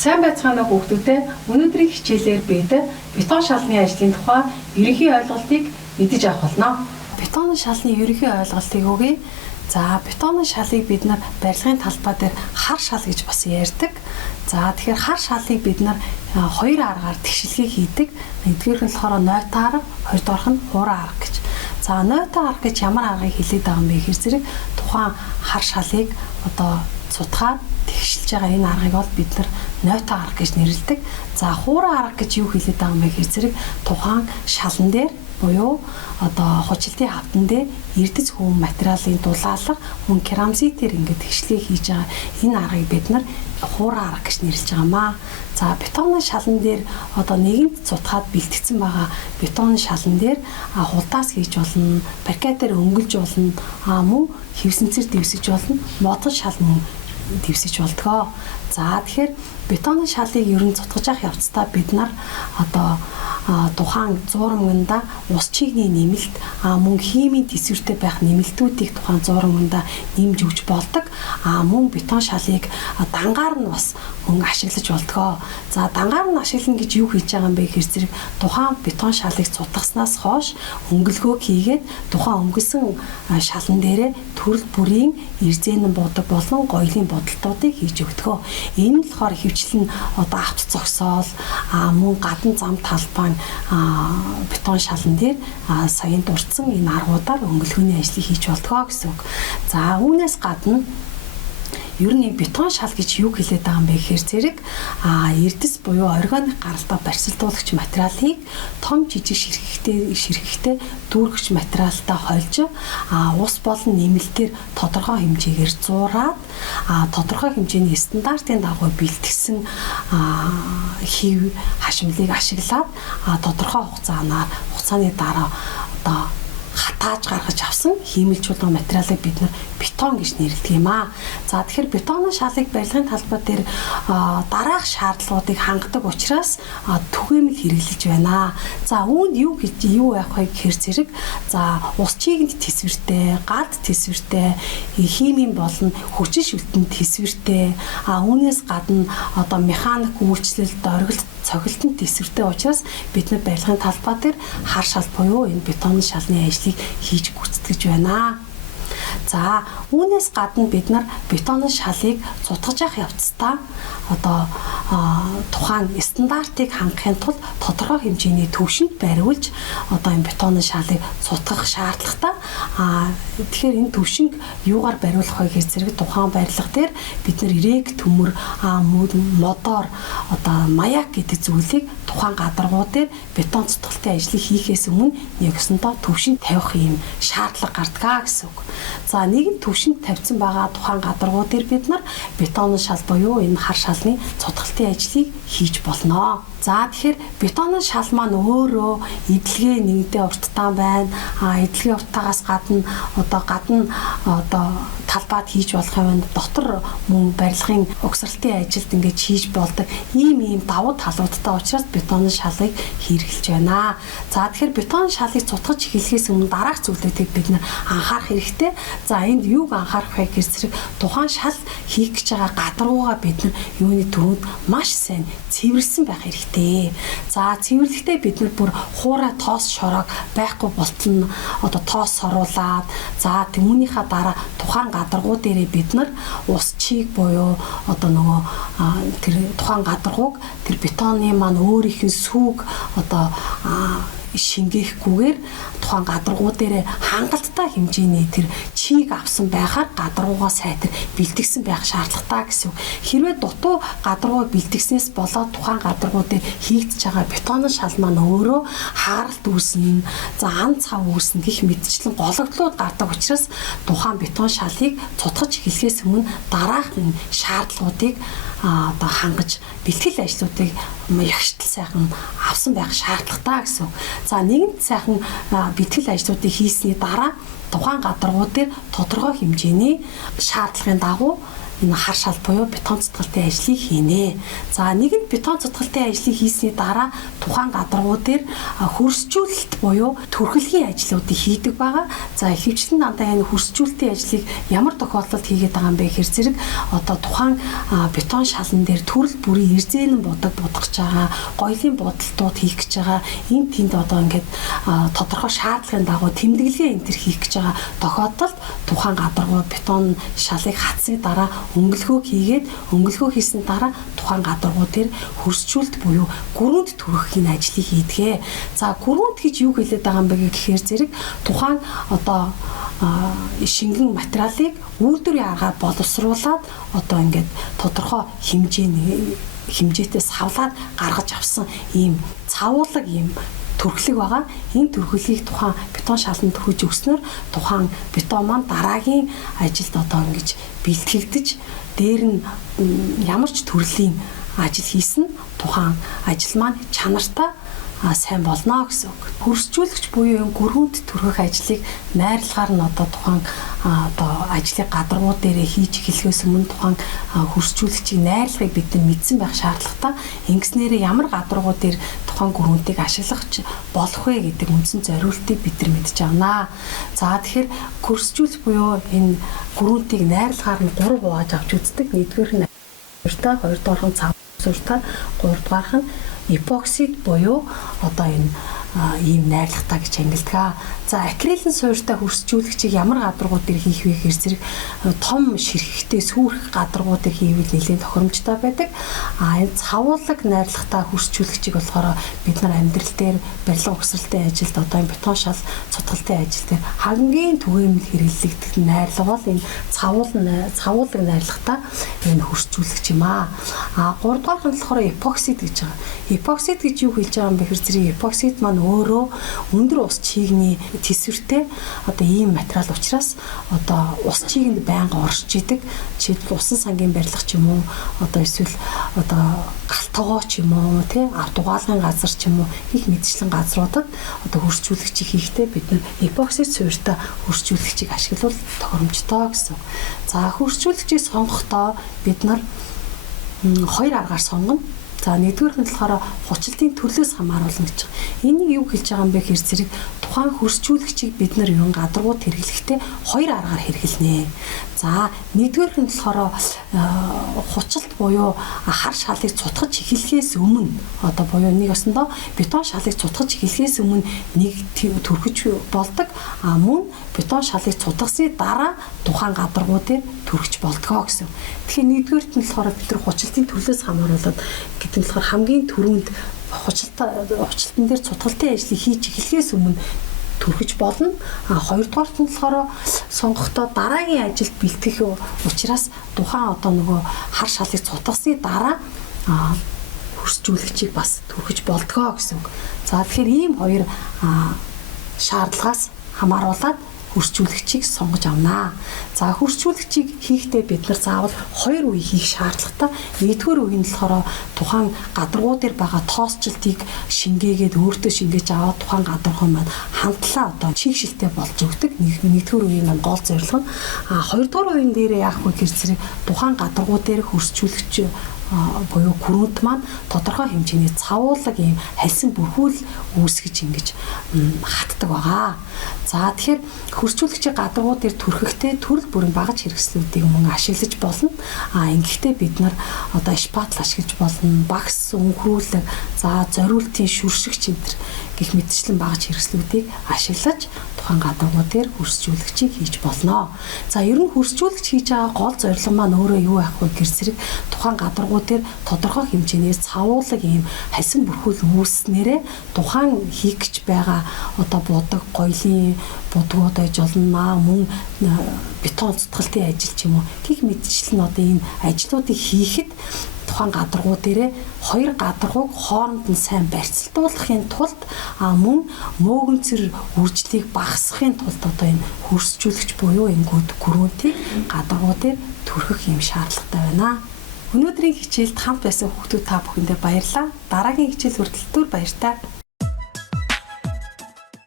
Сайн байцгаана уу хүүхдүүдээ. Өнөөдрийн хичээлээр бид бетон шалны ажлын тухай ерөнхий ойлголтыг мэдэж авах болно. Бетон шалны ерөнхий ойлголтыг өгье. За, бетон шалыг бид нар барилгын талбай дээр хар шал гэж бас ярьдаг. За, тэгэхээр хар шалыг бид нар хоёр аргаар тэгшилгээ хийдэг. Нэгдүгээр нь болохоор нойтон арга, хоёрдугаарх нь хуурай арга гэж. За, нойтон арга гэж ямар аргыг хэлээд байгаа юм бэ гэхээр зэрэг тухайн хар шалыг цутгаад тэгшилж байгаа энэ аргыг бол бид нар нойтон арга гэж нэрлэдэг. За, хуурай арга гэж юу хэлээд байгаа юм бэ гэхээр зэрэг тухайн шалан дээр буюу хучилтын хавтан дээр эрдэц хөвөн материалын дулаалга мөн керамзитээр ингээд тэгшлээ хийж байгаа энэ аргыг бид нар хуурай арга гэж нэрлэж байгаамаа. За, бетонны шалан дээр нэгэнт цутгаад бэлтгэсэн байгаа бетонны шалан дээр хулдаас хийж болно, паркетээр өнгөлж болно, мөн хевсэнцэр дэвсэж болно, модон шал мөн дэвсэж болдгоо. За, тэгэхээр бетонны шалыг ер нь цутгаж явах явцдаа бид нар тухайн зуурамганда ус чигний нэмэлт мөн химийн тэсвэртэй байх нэмэлтүүдийг тухайн зуурамганда нэмж өгч болдог. Мөн бетон шалыг дангаар нь бас мөн ашиглаж болдгоо. За, дангаар нь ашиглана гэж юу хийж байгаа юм бэ гэхээр зэрэг тухайн бетон шалыг цутгаснаас хойш өнгөлгөө хийгээд тухайн өнгөсөн шалан дээрээ төрөл бүрийн эрзэнэн буудаг болон гоёлын бодолтуудыг хийж өгдгөө. Энэ нь болохоор хөвчлэн авт зогсоол мөн гадна зам талбай бетон шалан дээр саяын дурдсан энэ аргуудаар өнгөлгөөний ажлыг хийж болдгоо гэсэн үг. За, үүнээс гадна ер нь бетон шал гэж юу хэлээд байгаа юм бэ гэхээр зэрэг эрдэс буюу органик гаралтай барьцалдуулагч материалыг том жижиг ширхэгтэй дүүргэгч материалтай хольж ус болон нэмэлтээр тодорхой хэмжээгээр зуураад тодорхой хэмжээний стандартын дагуу бэлтгэсэн хэв хашмлыг ашиглаад тодорхой хугацааны дараа хатааж гаргаж авсан хиймэлжүүлэн материалыг бид нар бетон гэж нэрлэдэг юм аа. За, тэгэхээр бетонны шалыг барилгын талбай дээр дараах шаардлагуудыг хангадаг учраас түгээмэл хэрэглэж байна. За, үүнд юу явах вэ гэхээр зэрэг ус чигний тэсвэртэй, галд тэсвэртэй, химийн болон хүчин шүлтэн тэсвэртэй, үүнээс гадна механик үйлчлэлд оргилд цохилтын тэсвэртэй учраас бид нар барилгын талбай дээр хар шал буюу энэ бетонны шалны ажлыг хийж гүйцэтгэж байна. За, үүнээс гадна бид нар бетонны шалыг цутгаж явах явцдаа тухайн стандартыг хангахын тулд тодорхой хэмжээний төвшөнд бариулж энэ бетонны шалыг цутгах шаардлагатай. Тэгэхээр энэ төвшинг юугаар бариулах вэ гэхээр зэрэг тухайн барилга дээр бид нар ирээг төмөр модоор маяг гэдэг зүйлийг тухайн гадаргуу дээр бетон цутгалтын ажлыг хийхээс өмнө нэгсэндээ төвшөнд тавих юм шаардлага гардаг гэсэн үг. За, нэгэн төвшөнд тавьсан байгаа тухайн гадаргуу дээр бид нар бетонны шал буюу энэ хар шалны цутгалтын ажлыг хийж болно. За, тэгэхээр бетонны шал маань өөрөө эдлэгээ нэгдээ урттаа байна. Эдлэгээ урттаагаас гадна талбайд хийж болох юм. Дотор мөн барилгын угсралтын ажилд ингэж хийж болдог ийм давуу талуудтай учраас бетонны шалыг хэрэглэж байна. За, тэгэхээр бетонны шалыг цутгаж эхлэхээс өмнө дараах зүйлүүдийг бид нар анхаарах хэрэгтэй. За, энд юуг анхаарах вэ гэхээр зэрэг тухайн шал хийх гэж байгаа гадаргуугаа бид нар юуны түрүүнд маш сайн цэвэрлсэн байх хэрэгтэй. За, цэвэрлэхдээ бид нар бүр хуурай тоос шороог байхгүй болтол нь тоос соруулаад түүнийхээ дараа тухайн гадаргуу дээрээ бид нар ус чиг буюу тэр тухайн гадаргууг тэр бетонны маань өөрийнх нь сүг шингээхгүйгээр тухайн гадаргуу дээр хангалттай хэмжээний тэр чийг авсан байхаар гадаргуугаа сайтар бэлтгэсэн байх шаардлагатай гэсэн. Хэрвээ дутуу гадаргуу бэлтгэснээс болоод тухайн гадаргуу дээр хийгдэж байгаа бетонны шал маань өөрөө хааралт үүснэ, ан цав үүснэ гэх мэтчлэн гологдлууд гардаг учраас тухайн бетон шалыг цутгаж эхлэхээс өмнө дараахан шаардлагуудыг хангаж бэлтгэл ажлуудыг ягштал сайхан авсан байх шаардлагатай гэсэн. За, нэгэн сайхан бэлтгэл ажлуудыг хийсний дараа тухайн гадаргуу дээр тодорхой хэмжээний шаардлагын дагуу энэ хар шал буюу бетон цутгалтын ажлыг хийнэ. За нэгэнт бетон цутгалтын ажлыг хийсний дараа тухайн гадаргуу дээр хөрсжүүлэлт буюу түрхэлгийн ажлуудыг хийдэг байгаа. За ихэвчлэн дандаа энэ хөрсжүүлэлтийн ажлыг ямар тохиолдолд хийгээд байгаа юм бэ гэхээр зэрэг одоо тухайн бетон шалан дээр төрөл бүрийн ирзэн будагч байгаа, гоёлын бодолтууд хийх гэж байгаа. Энд тэнд одоо ингээд тодорхой шаардлагын дагуу тэмдэглэгээ энэ төр хийх гэж байгаа тохиолдолд тухайн гадаргуу бетон шалыг хатсны дараа өнгөлгөө хийгээд өнгөлгөө хийсний дараа тухайн гадаргуу дээр хөрсжүүлэлт буюу гүрүүнд түрхэхийн ажлыг хийдэг. За гүрүүнд гэж юу хэлээд байгаа юм бэ гэхээр зэрэг тухайн одоо шингэн материалыг үйлдвэрийн аргаар боловсруулад одоо ингээд тодорхой хэмжээтэй савлаад гаргаж авсан ийм цавуулаг ийм төрхлөг байгаа. Энэ төрхлийг тухайн бетон шаланд төрхөж өгснөөр тухайн бетон маань дараагийн ажилд одоо ингэж бэлтгэгдэж дээр нь ямар ч төрлийн ажил хийсэн тухайн ажил маань чанартай сайн болно гэсэн үг. Хөрсжүүлэгч буюу энэ гүрүүнд түрхэх ажлыг найрлагаар нь одоо тухайн одоо ажлыг гадаргуу дээрээ хийж эхлэхээс өмнө тухайн хөрсжүүлэгчийн найрлагыг бид нар мэдсэн байх шаардлагатай. Ингэснээрээ ямар гадаргуу дээр тухайн гүрүүндийг ашиглах болох вэ гэдэг үндсэн зориултыг бид нар мэдж авнаа. За тэгэхээр хөрсжүүлэх буюу энэ гүрүүндийг найрлагаар нь 3 хувааж авч үздэг. Нэгдүгээр нь хоёрдугаар нь цав суурьтай, гуравдугаар нь эпоксид буюу одоо энэ ийм найрлагатай гэж ангилдаг. За акрилын суурьтай хөрсжүүлэгчийг ямар гадаргуу дээр хийх вэ гэхээр зэрэг том ширхэгтэй сүрх гадаргуу дээр хийвэл нэлээд тохиромжтой байдаг. Энэ цавуулаг найрлагатай хөрсжүүлэгчийг болохоор бид нар амьдрал дээр барилга угсралтын ажилд одоо энэ бетон шал цутгалтын ажил дээр хамгийн түгээмэл хэрэглэгдэх найрлага бол энэ цавуулаг найрлагатай энэ хөрсжүүлэгч юм аа. 3 дугаар нь болохоор эпоксид гэж байгаа. Эпоксид гэж юу хэлж байгаа юм бэ гэхээр зэрэг эпоксид маань өөрөө өндөр ус чийгний тэсвэртэй одоо ийм материал учраас одоо ус чийгэнд байнга оршиж идэг. Жишээлбэл усан сангийн барилга ч юм уу одоо эсвэл одоо галтгоо ч юм уу тий авт угаалгын газар ч юм уу их мэдчлэн газруудад одоо хөрсжүүлэгчийг хийхдээ бид нар эпоксид суурьтай хөрсжүүлэгчийг ашиглавал тохиромжтой гэсэн. За хөрсжүүлэгчийг сонгохдоо бид нар 2 аргаар сонгоно. За нэгдүгээр нь болохоор хучилтын төрлөөс хамааруулна гэж байна. Энийг юу хэлж байгаа юм бэ гэхээр зэрэг тухайн хөрсжүүлэгчийг бид нар юун гадаргууд хэрэглэхдээ 2 аргаар хэрэглэнэ. За нэгдүгээр нь болохоор хучилт буюу хар шалыг цутгаж эхлэхээс өмнө одоо буюу нэг осондоо бетон шалыг цутгаж эхлэхээс өмнө нэг төрхөж болдог. Мөн бетон шалыг цутгасны дараа тухайн гадаргуу дээр төрхөж болдгоо гэсэн. Тэгэхээр нэгдүгээрт нь болохоор бид нар хучилтын төрлөөс хамааруулаад гэдэг нь болохоор хамгийн түрүүнд хучилтан дээр цутгалтын ажлыг хийж эхлэхээс өмнө төрхөж болно. Хоёрдугаарт нь болохоор сонгохдоо дараагийн ажилд бэлтгэх учраас тухайн одоо нөгөө хар шалыг цутгасны дараа хөрсжүүлэгчийг бас төрхөж болдгоо гэсэн үг. За тэгэхээр ийм 2 шаардлагаас хамааруулаад хөрсжүүлэгчийг сонгож авнаа. За хөрсжүүлэгчийг хийхдээ бид нар заавал 2 үе хийх шаардлагатай. Нэгдүгээр үе нь болохоор тухайн гадаргуу дээр байгаа тоосчлтыг шингээгээд өөртөө шингээж аваад тухайн гадаргуу маань хамтлаа одоо чигшилтэй болж өгдөг. Нэгдүгээр үеийн маань гол зорилго нь. Хоёрдугаар үеийн дээр яах вэ гэхээр тухайн гадаргуу дээр хөрсжүүлэгч буюу гүрүүнд маань тодорхой хэмжээний цавуулаг ийм хальсан бүрхүүл үүсгэж ингэж хатдаг байгаа. За тэгэхээр хөрсжүүлэгчийн гадаргуу дээр түрхэхдээ төрөл бүрийн багаж хэрэгслүүдийг мөн ашиглаж болно. Ингэхдээ бид нар одоо шпатл ашиглаж болно, багс, өнхрүүлэг, за зориултын шүршигч энэ гэх мэтчлэн багаж хэрэгслүүдийг ашиглаж тухайн гадаргуу дээр хөрсжүүлэгчийг хийж болно. За ер нь хөрсжүүлэгч хийж байгаа гол зорилго маань өөрөө юу байх вэ гэхээр зэрэг тухайн гадаргуу дээр тодорхой хэмжээний цавуулаг ийм хальсан бүрхүүл үүснээрээ тухайн хийх гэж байгаа одоо будаг гоёлын будгууд аж болно мөн бетон цутгалтын ажил ч юм уу гэх мэтчлэн одоо энэ ажлуудыг хийхэд тухайн гадаргуу дээрээ 2 гадаргууг хооронд нь сайн барьцалтуулахын тулд мөн мөөгөнцөр үржлийг багасгахын тулд одоо энэ хөрсжүүлэгч буюу энэ гүрүүнтийг гадаргуу дээр түрхэх юм шаардлагатай байна. Өнөөдрийн хичээлд хамт байсан хүүхдүүд та бүхэндээ баярлалаа. Дараагийн хичээл хүртэл баяртай.